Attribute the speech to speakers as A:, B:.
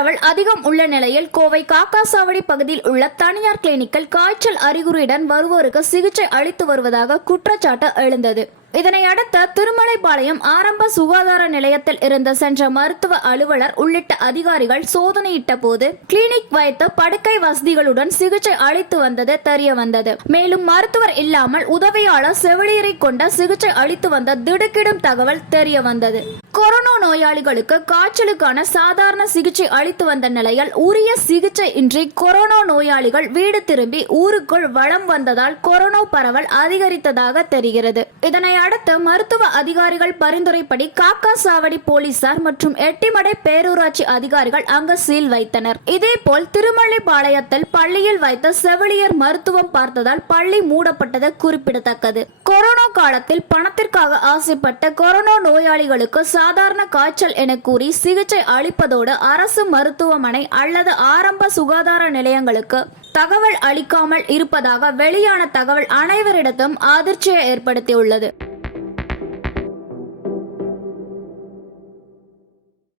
A: பரவல் அதிகம் உள்ள நிலையில் கோவை காக்காசாவடி பகுதியில் உள்ள தனியார் கிளினிக்கில் காய்ச்சல் அறிகுறியுடன் வருவோருக்கு சிகிச்சை அளித்து வருவதாக குற்றச்சாட்டு எழுந்தது. இதனை அடுத்த திருமலைப்பாளையம் ஆரம்ப சுகாதார நிலையத்தில் இருந்த சென்ற மருத்துவ அலுவலர் உள்ளிட்ட அதிகாரிகள் சோதனையிட்ட போது கிளினிக் வைத்து படுக்கை வசதிகளுடன் சிகிச்சை அளித்து வந்தது தெரிய வந்தது. மேலும் மருத்துவர் இல்லாமல் உதவியாளர் செவிலியரை கொண்ட சிகிச்சை அளித்து வந்த திடுக்கிடும் தகவல் தெரிய வந்தது. கொரோனா நோயாளிகளுக்கு காய்ச்சலுக்கான சாதாரண சிகிச்சை அளித்து வந்த நிலையில் உரிய சிகிச்சை இன்றி கொரோனா நோயாளிகள் வீடு திரும்பி ஊருக்குள் வலம் வந்ததால் கொரோனா பரவல் அதிகரித்ததாக தெரிகிறது. இதனை அடுத்து மருத்துவ அதிகாரிகள் பரிந்துரைப்படி காக்கா சாவடி போலீசார் மற்றும் எட்டிமடை பேரூராட்சி அதிகாரிகள் அங்கு சீல் வைத்தனர். இதேபோல் திருமல்லிபாளையத்தில் பள்ளியில் வைத்த செவிலியர் மருத்துவம் பார்த்ததால் பள்ளி மூடப்பட்டது குறிப்பிடத்தக்கது. கொரோனா காலத்தில் பணத்திற்காக ஆசைப்பட்ட கொரோனா நோயாளிகளுக்கு சாதாரண காய்ச்சல் என கூறி சிகிச்சை அளிப்பதோடு அரசு மருத்துவமனை அல்லது ஆரம்ப சுகாதார நிலையங்களுக்கு தகவல் அளிக்காமல் இருப்பதாக வெளியான தகவல் அனைவரிடத்தும் அதிர்ச்சியை ஏற்படுத்தியுள்ளது.